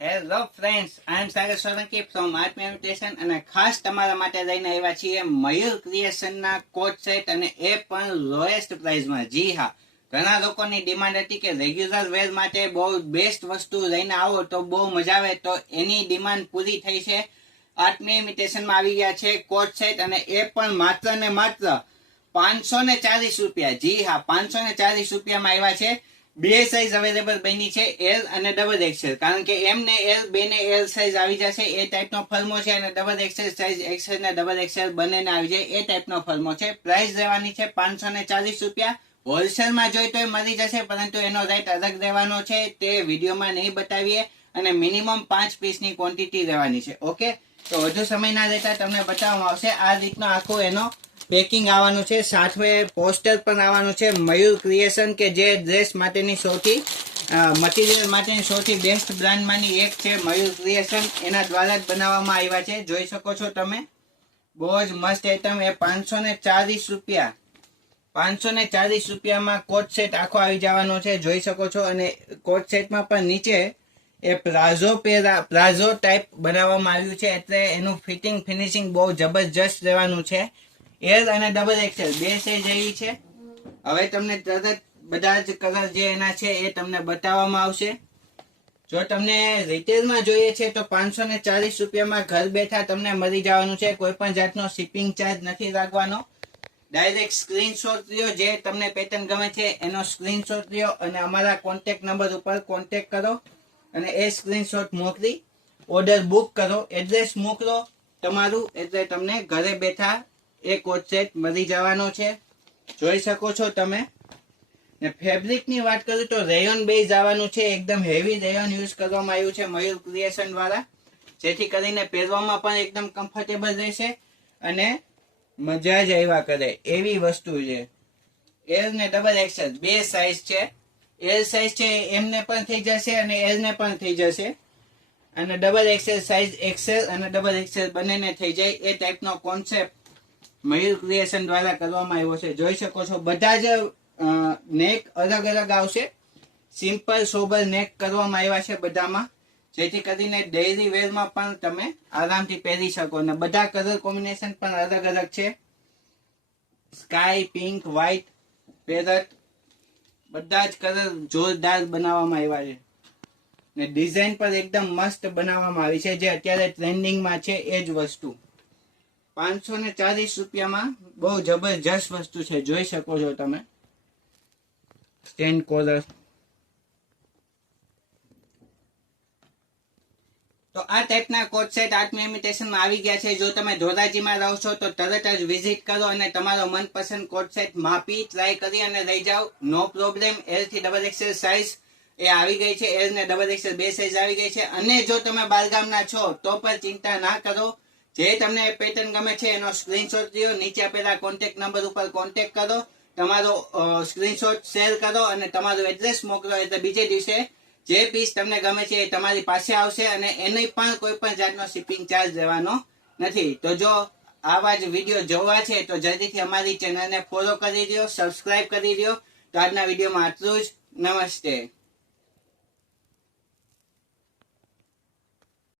Hello friends, I M Sagar Solanki from art meditation અને ખાસ તમારા માટે લઈને આવ્યા છીએ મયુર ક્રિએશનના કોટ સેટ અને એ પણ લોએસ્ટ પ્રાઇસમાં. જી હા, ઘણા લોકોની ડિમાન્ડ હતી કે રેગ્યુલર વેર માટે બહુ બેસ્ટ વસ્તુ લઈને આવો તો બહુ મજા આવે, તો એની ડિમાન્ડ પૂરી થઈ છે. આર્ટ મેડિટેશનમાં આવી ગયા છે કોટ સેટ અને એ પણ માત્ર ને માત્ર 540 રૂપિયા. જી હા, 540 રૂપિયામાં આવ્યા છે. બે સાઇઝ અવેલેબલ બની છે, એલ અને ડબલ એક્સેલ. કારણ કે એમને એલ બે ને એલ સાઇઝ આવી જશે એ ટાઈપનો ફર્મો છે, અને ડબલ એક્સેલ સાઇઝ એક્સેલ ને ડબલ એક્સેલ બંનેને આવી જાય એ ટાઈપનો ફર્મો છે. પ્રાઇસ રહેવાની છે 540 રૂપિયા. હોલસેલમાં જોઈ તો મળી જશે, પરંતુ એનો રેટ અલગ રહેવાનો છે, તે વિડીયોમાં નહીં બતાવીએ. અને મિનિમમ 5 પીસની ક્વોન્ટિટી રહેવાની છે. ઓકે, તો વધુ સમય ના લેતા તમને બતાવવામાં આવશે. આ રીતનો આખો એનો પેકિંગ આવવાનું છે, સાથે પોસ્ટર પણ આવવાનું છે. મયુર ક્રિએશન કે જે ડ્રેસ માટેની સૌથી મટીરિયલ માટેની સૌથી બેસ્ટ બ્રાન્ડમાંની એક છે મયુર ક્રિએશન. એના દ્વારા જ બનાવવામાં આવ્યા છે. જોઈ શકો છો તમે, બહુ જ મસ્ત આઈટમ. એ 540 રૂપિયા, 540 રૂપિયામાં કોટ સેટ આખો આવી જવાનો છે. જોઈ શકો છો. અને કોટ સેટમાં પણ નીચે એ પ્લાઝો ટાઈપ બનાવવામાં આવ્યું છે, એટલે એનું ફિટિંગ ફિનિશિંગ બહુ જબરજસ્ત રહેવાનું છે. એલ અને ડબલ એક્સેલ બે સાઈઝ એવી છે. હવે તમને તરત બધા જ કલર જે એના છે એ તમને બતાવવામાં આવશે. જો તમને રિટેલમાં જોઈએ છે તો 540 રૂપિયામાં ઘર બેઠા તમને મળી જવાનું છે. કોઈ પણ જાતનો શિપિંગ ચાર્જ નથી લાગવાનો. ડાયરેક્ટ સ્ક્રીનશોટ લ્યો, જે તમને પેટર્ન ગમે છે એનો સ્ક્રીનશોટ લ્યો અને અમારા કોન્ટેક્ટ નંબર ઉપર કોન્ટેક્ટ કરો અને એ સ્ક્રીનશોટ મોકલી ઓર્ડર બુક કરો. એડ્રેસ મોકલો તમારું, એટલે તમને ઘરે બેઠા એ કોટ સેટ મળી જવાનો છે. જોઈ શકો છો તમે. ને ફેબ્રિકની વાત કરું તો રેયોન બેઝ આવવાનું છે. એકદમ હેવી રેયોન યુઝ કરવામાં આવ્યું છે મયુર ક્રિએશન દ્વારા, જેથી કરીને પહેરવામાં પણ એકદમ કમ્ફર્ટેબલ રહેશે અને મજા જ આવ્યા કરે એવી વસ્તુ છે. એલ ને ડબલ એક્સેલ બે સાઇઝ છે. એલ સાઇઝ છે એમને પણ થઈ જશે અને એલ ને પણ થઈ જશે, અને ડબલ એક્સેલ સાઇઝ એક્સેલ અને ડબલ એક્સેલ બંનેને થઈ જાય એ ટાઈપનો કોન્સેપ્ટ મયુર ક્રિએશન દ્વારા કરવામાં આવ્યો છે. જોઈ શકો છો. બધા જ નેક અલગ અલગ આવશે. સિમ્પલ સોબર નેક કરવામાં આવ્યા છે બધામાં, જેથી કરીને ડેઇલી વેરમાં પણ તમે આરામથી પહેરી શકો. અને બધા કલર કોમ્બિનેશન પણ અલગ અલગ છે. સ્કાય, પિંક, વ્હાઈટ, પેરટ, બધા જ કલર જોરદાર બનાવવામાં આવ્યા છે. ને ડિઝાઇન પણ એકદમ મસ્ત બનાવવામાં આવી છે, જે અત્યારે ટ્રેન્ડિંગમાં છે એ જ વસ્તુ. 540 રૂપિયામાં બહુ જબરજસ્ત વસ્તુ છે. જોઈ શકો છો તમે. Stand caller. તો આ ટાઈપના કોટ સેટ આર્ટ ઇમિટેશનમાં આવી ગયા છે. જો તમે ધોરાજીમાં રહો છો તો તરત જ વિઝિટ કરો અને તમારો મનપસંદ કોટ સેટ માપી ટ્રાય કરી અને લઈ જાઓ. નો પ્રોબ્લેમ. એલ થી ડબલ એક્સેલ સાઇઝ એ આવી ગઈ છે. એલ ને ડબલ એક્સેલ બે સાઇઝ આવી ગઈ છે. અને જો તમે બારગામના છો તો પણ ચિંતા ના કરો. જે તમને પેટર્ન ગમે છે એનો સ્ક્રીનશોટ લ્યો, નીચે આપેલા કોન્ટેક્ટ નંબર ઉપર કોન્ટેક્ટ કરો, તમારો સ્ક્રીનશોટ શેર કરો અને તમારું એડ્રેસ મોકલો, એટલે બીજે દિવસે જે પીસ તમને ગમે છે એ તમારી પાસે આવશે અને એની પણ કોઈ પણ જાતનો શિપિંગ ચાર્જ લેવાનો નથી. તો જો આવા જ વિડીયો જોવા છે તો જલ્દીથી અમારી ચેનલને ફોલો કરી દો, સબસ્ક્રાઇબ કરી દો. તો આજના વિડીયોમાં આટલું જ. નમસ્તે.